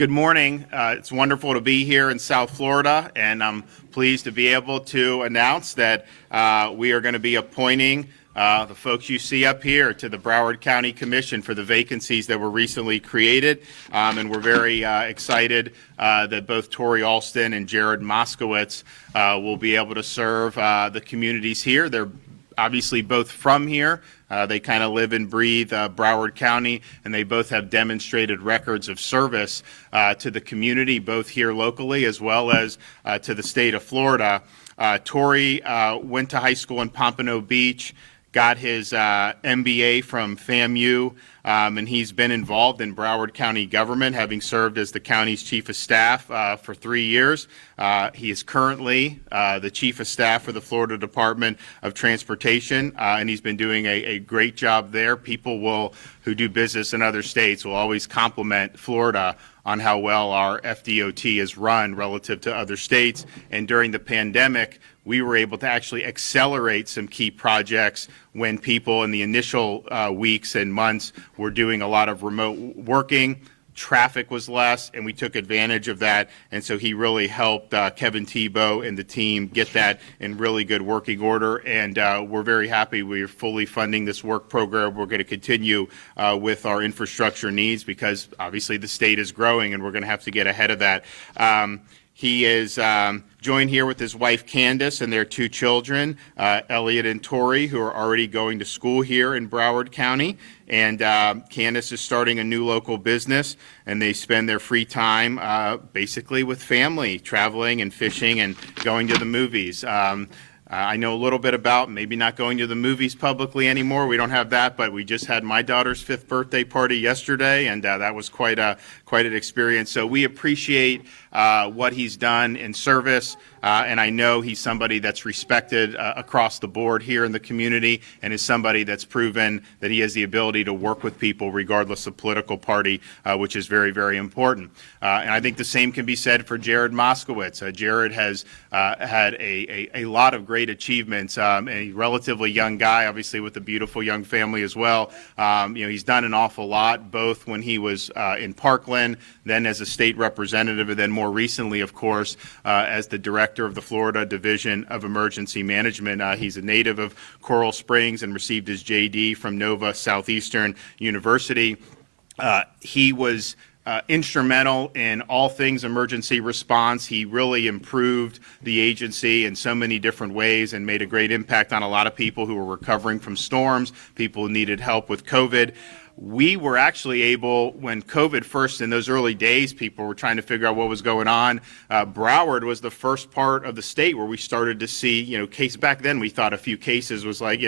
Good morning. It's wonderful to be here in South Florida, and I'm pleased to be able to announce that we are going to be appointing the folks you see up here to the Broward County Commission for the vacancies that were recently created. And we're very excited that both Tori Alston and Jared Moskowitz will be able to serve the communities here. They're obviously both from here. They kind of live and breathe Broward County, and they both have demonstrated records of service to the community, both here locally as well as to the state of Florida. Tori went to high school in Pompano Beach, got his MBA from FAMU, and he's been involved in Broward County government, having served as the county's chief of staff for 3 years. He is currently the chief of staff for the Florida Department of Transportation, and he's been doing a great job there. People who do business in other states will always compliment Florida on how well our FDOT is run relative to other states. And during the pandemic, we were able to actually accelerate some key projects when people in the initial weeks and months were doing a lot of remote working. Traffic was less, and we took advantage of that. And so he really helped Kevin Tebow and the team get that in really good working order. And we're very happy we're fully funding this work program. We're going to continue with our infrastructure needs because obviously the state is growing, and we're going to have to get ahead of that. He is joined here with his wife Candace and their 2 children, Elliot and Tori, who are already going to school here in Broward County. And Candace is starting a new local business, and they spend their free time basically with family, traveling and fishing and going to the movies. I know a little bit about maybe not going to the movies publicly anymore. We don't have that, but we just had my daughter's 5th birthday party yesterday, and that was quite an experience. So we appreciate what he's done in service, and I know he's somebody that's respected across the board here in the community, and is somebody that's proven that he has the ability to work with people regardless of political party, which is very, very important. And I think the same can be said for Jared Moskowitz. Jared has had a lot of great achievements. A relatively young guy, obviously with a beautiful young family as well. He's done an awful lot, both when he was in Parkland, then as a state representative, and then more recently, of course, as the director of the Florida Division of Emergency Management. He's a native of Coral Springs and received his JD from Nova Southeastern University. He was instrumental in all things emergency response. He really improved the agency in so many different ways and made a great impact on a lot of people who were recovering from storms, people who needed help with COVID. We were actually able, when COVID first, in those early days, people were trying to figure out what was going on. Broward was the first part of the state where we started to see, case back then we thought a few cases was like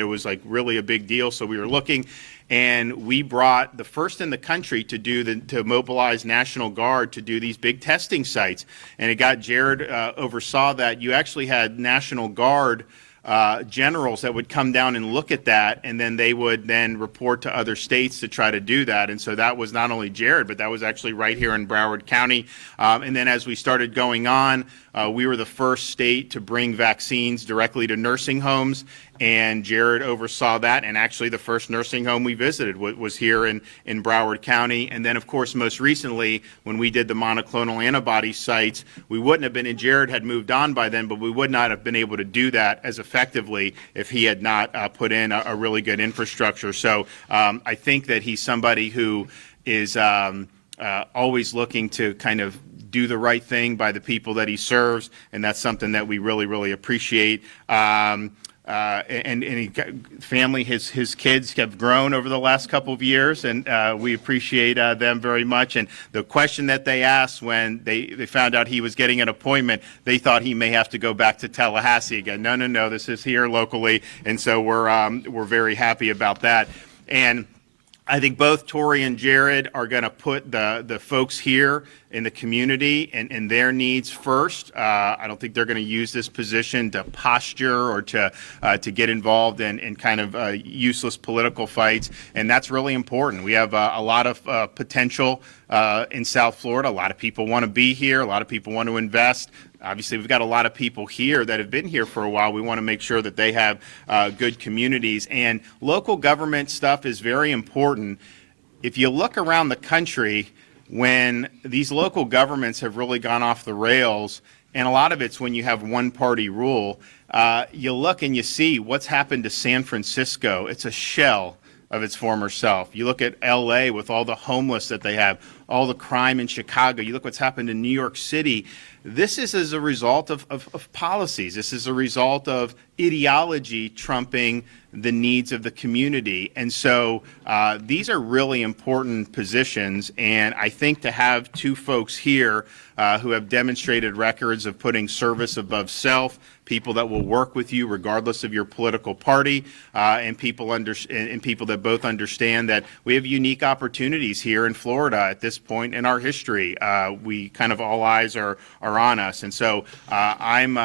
really a big deal. So we were looking, and we brought the first in the country to mobilize National Guard to do these big testing sites. And it got Jared oversaw that. You actually had National Guard generals that would come down and look at that, and then they would then report to other states to try to do that. And so that was not only Jared, but that was actually right here in Broward County. And then as we started going on, we were the first state to bring vaccines directly to nursing homes, and Jared oversaw that. And actually the first nursing home we visited was here in Broward County. And then, of course, most recently, when we did the monoclonal antibody sites, we wouldn't have been, and Jared had moved on by then, but we would not have been able to do that as effectively if he had not put in a really good infrastructure. So I think that he's somebody who is always looking to kind of do the right thing by the people that he serves, and that's something that we really, really appreciate. Family, his kids have grown over the last couple of years, and we appreciate them very much. And the question that they asked when they found out he was getting an appointment, they thought he may have to go back to Tallahassee again. No, this is here locally, and so we're very happy about that. And I think both Tori and Jared are going to put the folks here in the community and their needs first. I don't think they're going to use this position to posture or to get involved in kind of useless political fights, and that's really important. We have a lot of potential in South Florida. A lot of people want to be here. A lot of people want to invest. Obviously, we've got a lot of people here that have been here for a while. We want to make sure that they have good communities. And local government stuff is very important. If you look around the country, when these local governments have really gone off the rails, and a lot of it's when you have one-party rule, you look and you see what's happened to San Francisco. It's a shell of its former self. You look at LA with all the homeless that they have, all the crime in Chicago. You look what's happened in New York City. This is as a result of policies. This is a result of ideology trumping the needs of the community. And so these are really important positions. And I think to have two folks here who have demonstrated records of putting service above self, people that will work with you regardless of your political party, and people that both understand that we have unique opportunities here in Florida at this point in our history. We kind of all eyes are on us. And so I'm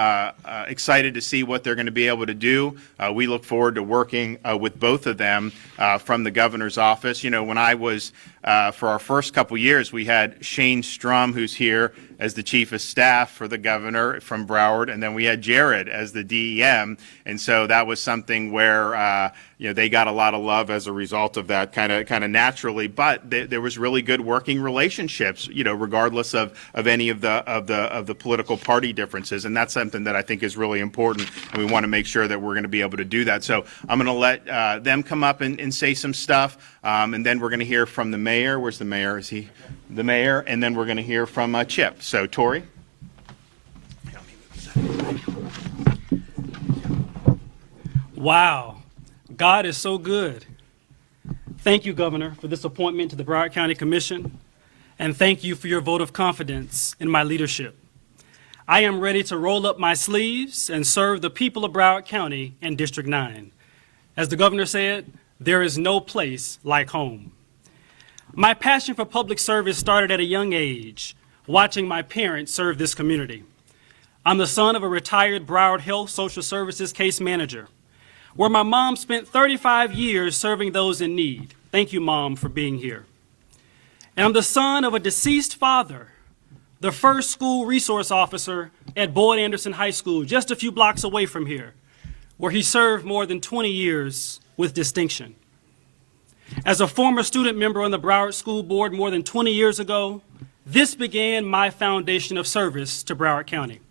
excited to see what they're going to be able to do. We look forward to working with both of them from the governor's office. You know, when I was, for our first couple years, we had Shane Strum, who's here, as the chief of staff for the governor from Broward, and then we had Jared as the DEM, and so that was something where you know, they got a lot of love as a result of that, kind of naturally. But there was really good working relationships, you know, regardless of any of the political party differences, and that's something that I think is really important, and we want to make sure that we're going to be able to do that. So I'm going to let them come up and say some stuff, and then we're going to hear from the mayor. Where's the mayor? Is he? The mayor, and then we're going to hear from Chip. So, Tori. Wow, God is so good. Thank you, Governor, for this appointment to the Broward County Commission, and thank you for your vote of confidence in my leadership. I am ready to roll up my sleeves and serve the people of Broward County and District 9. As the governor said, there is no place like home. My passion for public service started at a young age, watching my parents serve this community. I'm the son of a retired Broward Health Social Services case manager, where my mom spent 35 years serving those in need. Thank you, Mom, for being here. And I'm the son of a deceased father, the first school resource officer at Boyd Anderson High School, just a few blocks away from here, where he served more than 20 years with distinction. As a former student member on the Broward School Board more than 20 years ago, this began my foundation of service to Broward County.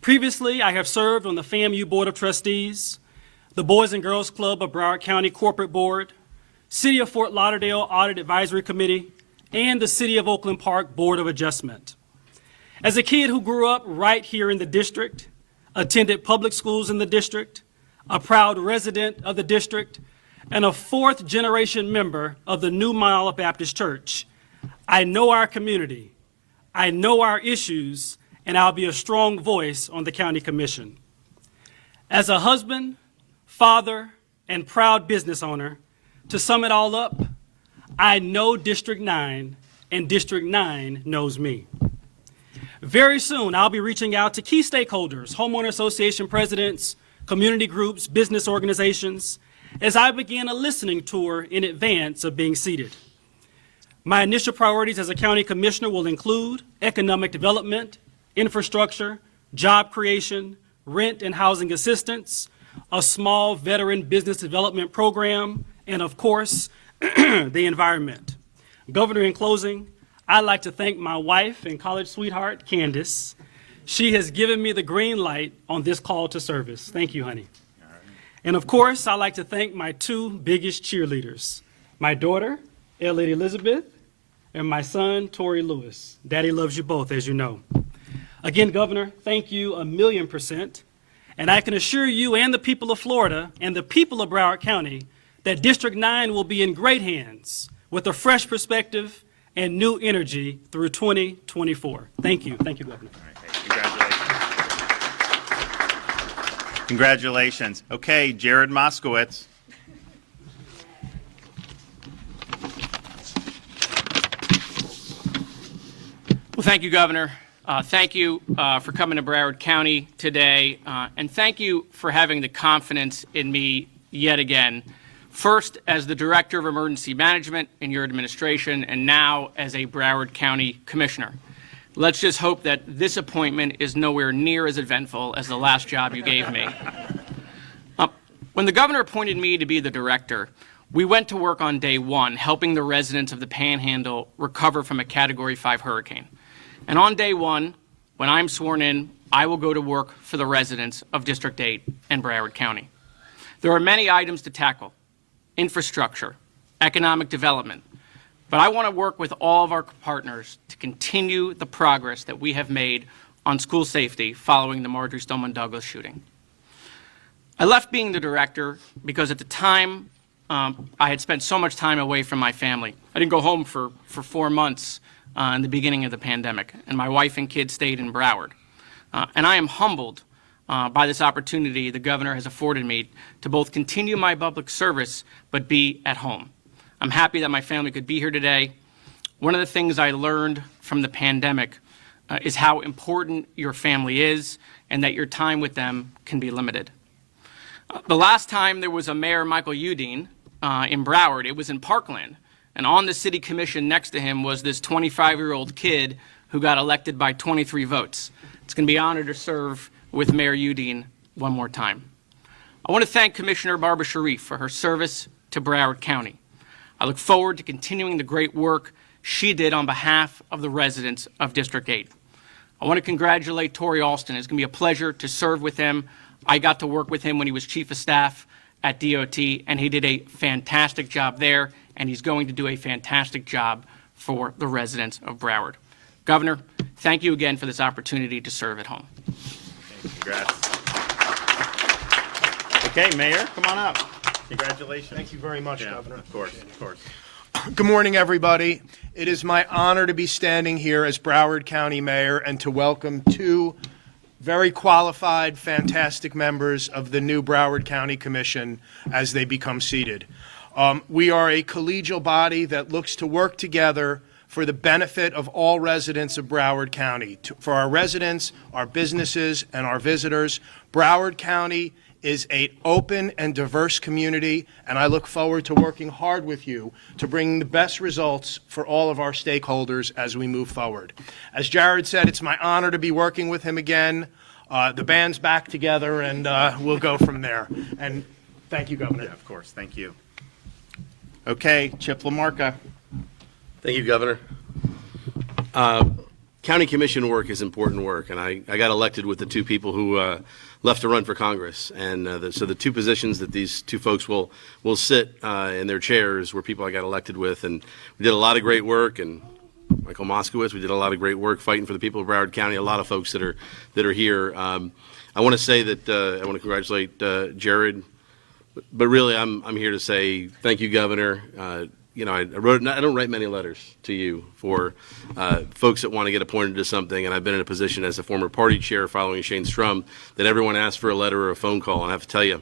Previously, I have served on the FAMU Board of Trustees, the Boys and Girls Club of Broward County Corporate Board, City of Fort Lauderdale Audit Advisory Committee, and the City of Oakland Park Board of Adjustment. As a kid who grew up right here in the district, attended public schools in the district, a proud resident of the district, and a fourth-generation member of the New Mile Baptist Church, I know our community, I know our issues, and I'll be a strong voice on the County Commission. As a husband, father, and proud business owner, to sum it all up, I know District 9, and District 9 knows me. Very soon, I'll be reaching out to key stakeholders, homeowner association presidents, community groups, business organizations, as I began a listening tour in advance of being seated. My initial priorities as a county commissioner will include economic development, infrastructure, job creation, rent and housing assistance, a small veteran business development program, and of course, the environment. Governor, in closing, I'd like to thank my wife and college sweetheart, Candace. She has given me the green light on this call to service. Thank you, honey. And of course, I'd like to thank my two biggest cheerleaders, my daughter, Lady Elizabeth, and my son, Tori Lewis. Daddy loves you both, as you know. Again, Governor, thank you 1,000,000%. And I can assure you and the people of Florida and the people of Broward County that District 9 will be in great hands with a fresh perspective and new energy through 2024. Thank you. Thank you, Governor. Congratulations. Okay, Jared Moskowitz. Well, thank you, Governor. Thank you for coming to Broward County today, and thank you for having the confidence in me yet again, first as the Director of Emergency Management in your administration, and now as a Broward County Commissioner. Let's just hope that this appointment is nowhere near as eventful as the last job you gave me. When the governor appointed me to be the director, We went to work on day one, helping the residents of the Panhandle recover from a Category 5 hurricane. And on day one, when I'm sworn in, I will go to work for the residents of District 8 and Broward County. There are many items to tackle: infrastructure, economic development, but I want to work with all of our partners to continue the progress that we have made on school safety following the Marjory Stoneman Douglas shooting. I left being the director because at the time I had spent so much time away from my family. I didn't go home for 4 months in the beginning of the pandemic, and my wife and kids stayed in Broward. And I am humbled by this opportunity the governor has afforded me to both continue my public service but be at home. I'm happy that my family could be here today. One of the things I learned from the pandemic is how important your family is and that your time with them can be limited. The last time there was a Mayor, Michael Eudin, in Broward, it was in Parkland. And on the city commission next to him was this 25-year-old kid who got elected by 23 votes. It's going to be an honor to serve with Mayor Eudin one more time. I want to thank Commissioner Barbara Sharif for her service to Broward County. I look forward to continuing the great work she did on behalf of the residents of District 8. I want to congratulate Torrey Alston. It's going to be a pleasure to serve with him. I got to work with him when he was Chief of Staff at DOT, and he did a fantastic job there, and he's going to do a fantastic job for the residents of Broward. Governor, thank you again for this opportunity to serve at home. Congrats. Okay, Mayor, come on up. Congratulations. Thank you very much, Yeah, Governor. of course, of course. Good morning, everybody. It is my honor to be standing here as Broward County Mayor and to welcome two very qualified, fantastic members of the new Broward County Commission as they become seated. We are a collegial body that looks to work together for the benefit of all residents of Broward County. For our residents, our businesses, and our visitors, Broward County is an open and diverse community, and I look forward to working hard with you to bring the best results for all of our stakeholders as we move forward. As Jared said, it's my honor to be working with him again. The band's back together, and we'll go from there. And thank you, Governor. Yeah, of course. Thank you. Okay, Chip Lamarca. Thank you, Governor. County Commission work is important work, and I got elected with the two people who left to run for Congress. And so the two positions that these two folks will sit in their chairs were people I got elected with. And we did a lot of great work, and Michael Moskowitz, we did a lot of great work fighting for the people of Broward County, a lot of folks that are here. I want to say that I want to congratulate Jared, but really I'm here to say thank you, Governor. You know, I don't write many letters to you for folks that want to get appointed to something, and I've been in a position as a former party chair following Shane Strum that everyone asks for a letter or a phone call, and I have to tell you,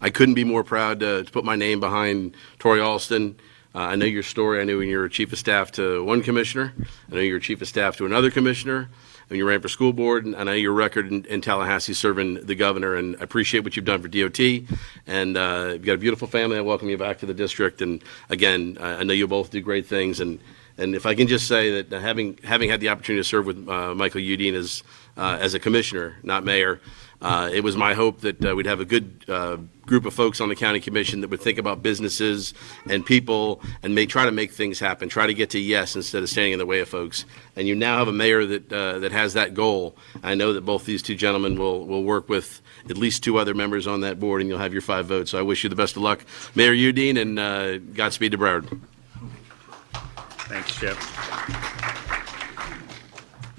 I couldn't be more proud to put my name behind Torrey Alston. I know your story. I knew when you were chief of staff to one commissioner. I know you were chief of staff to another commissioner. When you ran for school board, and I know your record in Tallahassee serving the governor, and I appreciate what you've done for DOT. And you've got a beautiful family. I welcome you back to the district. And again, I know you both do great things. And if I can just say that having had the opportunity to serve with Michael Eudin as a commissioner, not mayor, it was my hope that we'd have a good group of folks on the county commission that would think about businesses and people and try to make things happen, try to get to yes instead of standing in the way of folks. And you now have a mayor that has that goal. I know that both these two gentlemen will work with at least two other members on that board, and you'll have your 5 votes. So I wish you the best of luck, Mayor Eudin, and Godspeed to Broward. Thanks, Chip.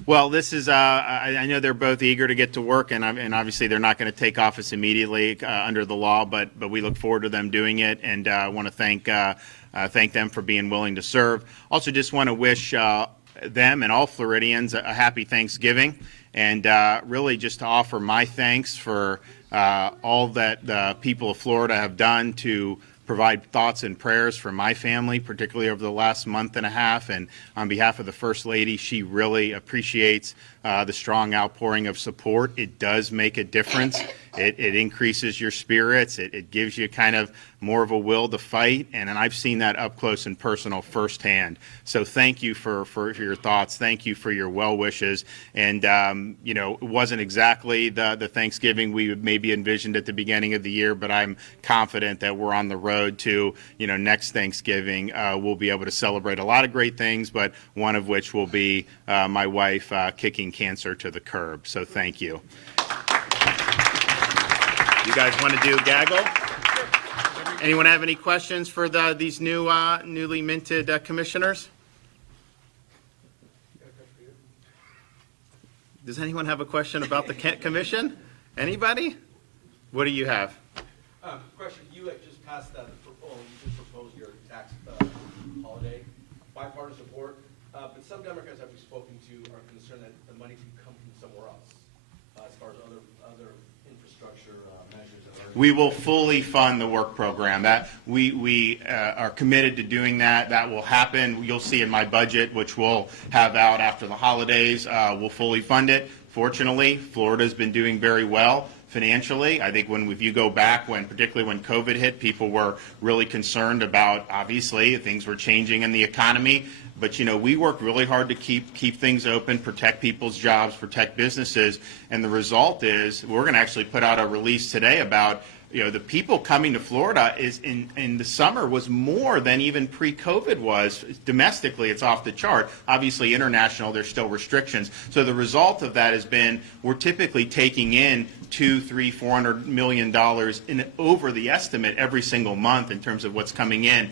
Well, this is, I know they're both eager to get to work, and obviously they're not going to take office immediately under the law, but we look forward to them doing it, and I want to thank them for being willing to serve. Also, just want to wish them and all Floridians a happy Thanksgiving, and really just to offer my thanks for all that the people of Florida have done to provide thoughts and prayers for my family, particularly over the last month and a half. And on behalf of the First Lady, she really appreciates the strong outpouring of support. It does make a difference it increases your spirits. It gives you kind of more of a will to fight, and I've seen that up close and personal firsthand. So thank you for your thoughts. Thank you for your well wishes. And it wasn't exactly the Thanksgiving we maybe envisioned at the beginning of the year, but I'm confident that we're on the road to next Thanksgiving. We'll be able to celebrate a lot of great things, but one of which will be my wife kicking cancer to the curb. So thank you. You guys want to do gaggle? Anyone have any questions for these newly minted commissioners? Does anyone have a question about the Kent Commission? Anybody? What do you have? Question, you had just passed that, you just proposed your tax holiday, bipartisan support, but some Democrats that we've spoken to are concerned that the money could come from somewhere else, as far as other infrastructure measures. We will fully fund the work program. That we are committed to doing that. That will happen. You'll see in my budget, which we'll have out after the holidays. We'll fully fund it. Fortunately, Florida's been doing very well financially. I think if you go back particularly when COVID hit, people were really concerned about, obviously, things were changing in the economy. But, we work really hard to keep things open, protect people's jobs, protect businesses. And the result is we're going to actually put out a release today about the people coming to Florida is in the summer was more than even pre-COVID was. Domestically, it's off the chart. Obviously, international, there's still restrictions. So the result of that has been we're typically taking in $200, $300, $400 million over the estimate every single month in terms of what's coming in.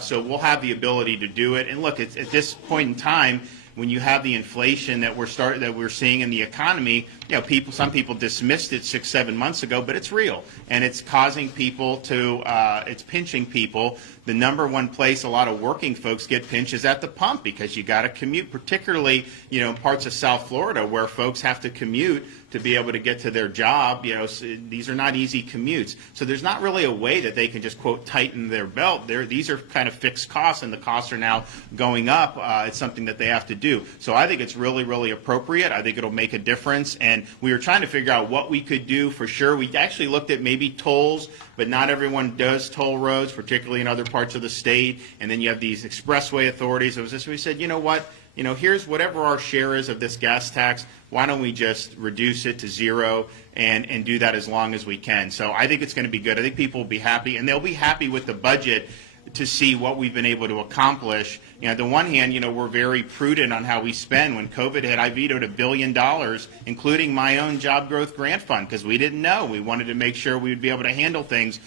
So we'll have the ability to do it. And look, at this point in time, when you have the inflation that we're seeing in the economy, some people dismissed it 6-7 months ago, but it's real, and it's causing people to it's pinching people. The number one place a lot of working folks get pinched is at the pump because you got to commute, particularly in parts of South Florida where folks have to commute to be able to get to their job. These are not easy commutes, so there's not really a way that they can just quote tighten their belt. These are kind of fixed costs, and the costs are now going up. It's something that they have to do. So I think it's really, really appropriate. I think it'll make a difference. And we were trying to figure out what we could do for sure. We actually looked at maybe tolls, but not everyone does toll roads, particularly in other parts of the state. And then you have these expressway authorities. We said, you know what? Here's whatever our share is of this gas tax. Why don't we just reduce it to zero and do that as long as we can? So I think it's going to be good. I think people will be happy, and they'll be happy with the budget to see what we've been able to accomplish. On the one hand, we're very prudent on how we spend. When COVID hit, I vetoed $1 billion, including my own job growth grant fund, because we didn't know. We wanted to make sure we would be able to handle things.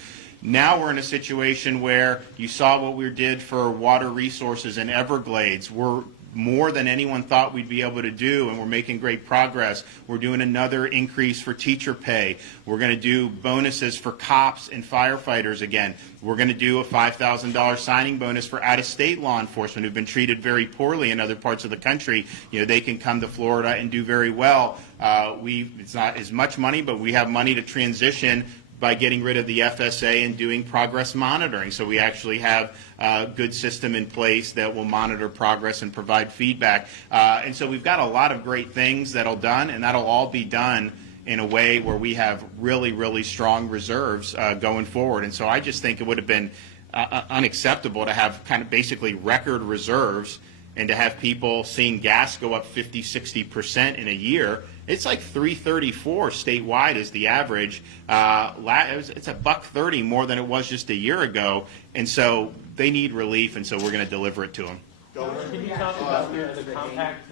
Now we're in a situation where you saw what we did for water resources in Everglades. We're more than anyone thought we'd be able to do, and we're making great progress. We're doing another increase for teacher pay. We're going to do bonuses for cops and firefighters again. We're going to do a $5,000 signing bonus for out-of-state law enforcement who've been treated very poorly in other parts of the country. They can come to Florida and do very well. It's not as much money, but we have money to transition by getting rid of the FSA and doing progress monitoring. So we actually have a good system in place that will monitor progress and provide feedback. And so we've got a lot of great things that'll done, and that'll all be done in a way where we have really, really strong reserves going forward. And so I just think it would have been unacceptable to have kind of basically record reserves and to have people seeing gas go up 50, 60% in a year. It's like $3.34 statewide is the average. It's $1.30 more than it was just a year ago, and so they need relief, and so we're going to deliver it to them. Can you talk about the compact?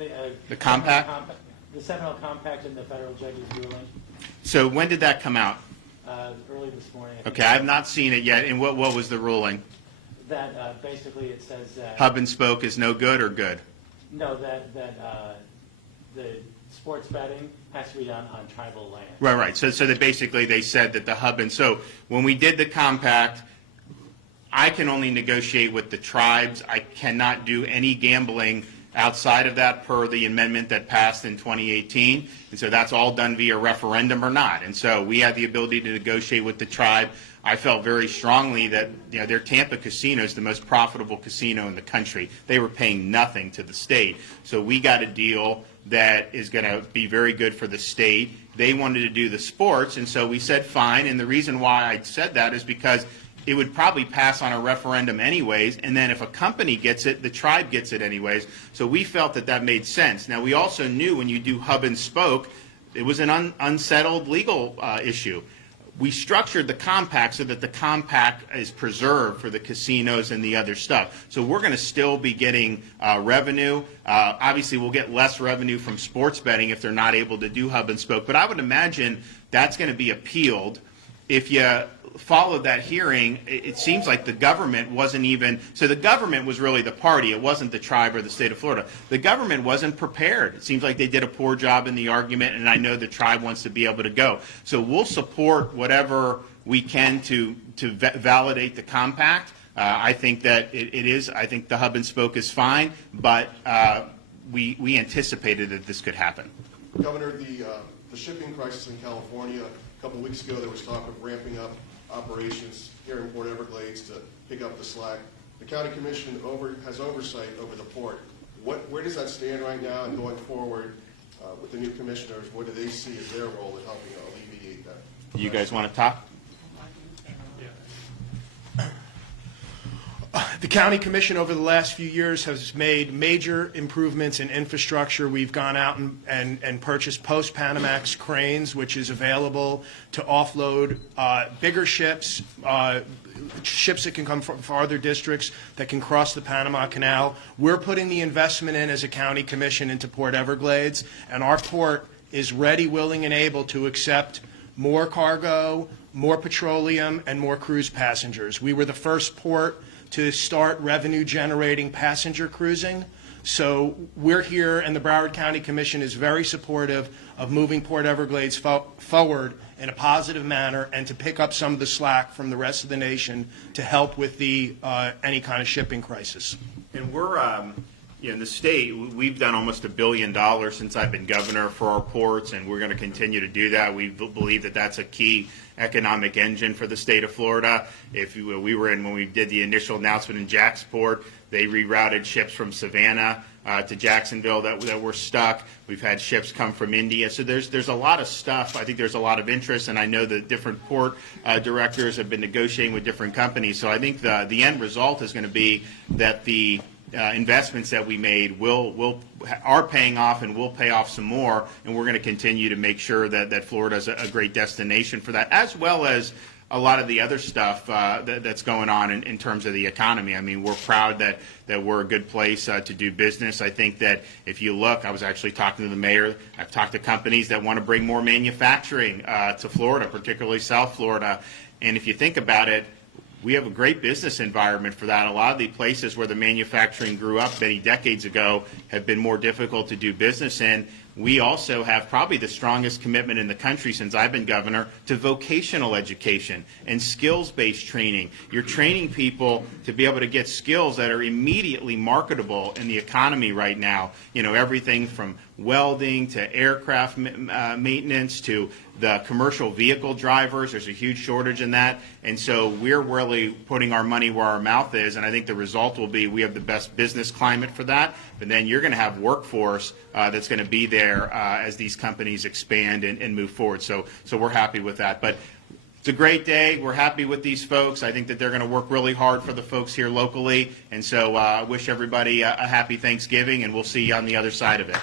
The compact? The Seminole Compact and the federal judge's ruling So when did that come out? early this morning. Okay, I have not seen it yet. And what was the ruling? That basically it says that Hub and spoke is no good or good? no, that the sports betting has to be done on tribal land. Right. So that basically they said that the hub and so when we did the compact, I can only negotiate with the tribes. I cannot do any gambling outside of that per the amendment that passed in 2018. And so that's all done via referendum or not. And so we had the ability to negotiate with the tribe. I felt very strongly that their Tampa casino is the most profitable casino in the country. They were paying nothing to the state. So we got a deal that is going to be very good for the state. They wanted to do the sports, and so we said fine. And the reason why I said that is because it would probably pass on a referendum anyways, and then if a company gets it, the tribe gets it anyways. So we felt that that made sense. Now, we also knew when you do hub and spoke, it was an unsettled legal issue. We structured the compact so that the compact is preserved for the casinos and the other stuff. So we're going to still be getting revenue. Obviously, we'll get less revenue from sports betting if they're not able to do hub and spoke. But I would imagine that's going to be appealed. If you followed that hearing, it seems like the government wasn't even, so the government was really the party. It wasn't the tribe or the state of Florida. The government wasn't prepared. It seems like they did a poor job in the argument, and I know the tribe wants to be able to go. So we'll support whatever we can to validate the compact. I think that it is, I think the hub and spoke is fine, but we anticipated that this could happen. Governor, the shipping crisis in California, a couple of weeks ago there was talk of ramping up operations here in Port Everglades to pick up the slack. The county commission has oversight over the port. Where does that stand right now, and going forward with the new commissioners, what do they see as their role in helping alleviate that? You guys want to talk? The county commission over the last few years has made major improvements in infrastructure. We've gone out and purchased post-Panamax cranes, which is available to offload bigger ships, ships that can come from farther districts that can cross the Panama Canal. We're putting the investment in as a county commission into Port Everglades, and our port is ready, willing, and able to accept more cargo, more petroleum, and more cruise passengers. We were the first port to start revenue-generating passenger cruising. So we're here, and the Broward County Commission is very supportive of moving Port Everglades forward in a positive manner and to pick up some of the slack from the rest of the nation to help with the any kind of shipping crisis. And we're, in the state, we've done almost $1 billion since I've been governor for our ports, and we're going to continue to do that. We believe that that's a key economic engine for the state of Florida. If we were in, when we did the initial announcement in Jacksport, they rerouted ships from Savannah to Jacksonville that were stuck. We've had ships come from India. So there's a lot of stuff. I think there's a lot of interest, and I know that different port directors have been negotiating with different companies. So I think the end result is going to be that the investments that we made are paying off and will pay off some more, and we're going to continue to make sure that Florida is a great destination for that, as well as a lot of the other stuff that's going on in terms of the economy. I mean, we're proud that we're a good place to do business. I think that if you look, I was actually talking to the mayor. I've talked to companies that want to bring more manufacturing to Florida, particularly South Florida. And if you think about it, we have a great business environment for that. A lot of the places where the manufacturing grew up many decades ago have been more difficult to do business in. We also have probably the strongest commitment in the country since I've been governor to vocational education and skills-based training. You're training people to be able to get skills that are immediately marketable in the economy right now. You know, everything from welding to aircraft maintenance to the commercial vehicle drivers. There's a huge shortage in that. And so we're really putting our money where our mouth is. And I think the result will be we have the best business climate for that. But then you're going to have workforce that's going to be there as these companies expand and move forward. So we're happy with that. But it's a great day. We're happy with these folks. I think that they're going to work really hard for the folks here locally. And so I wish everybody a happy Thanksgiving, and we'll see you on the other side of it.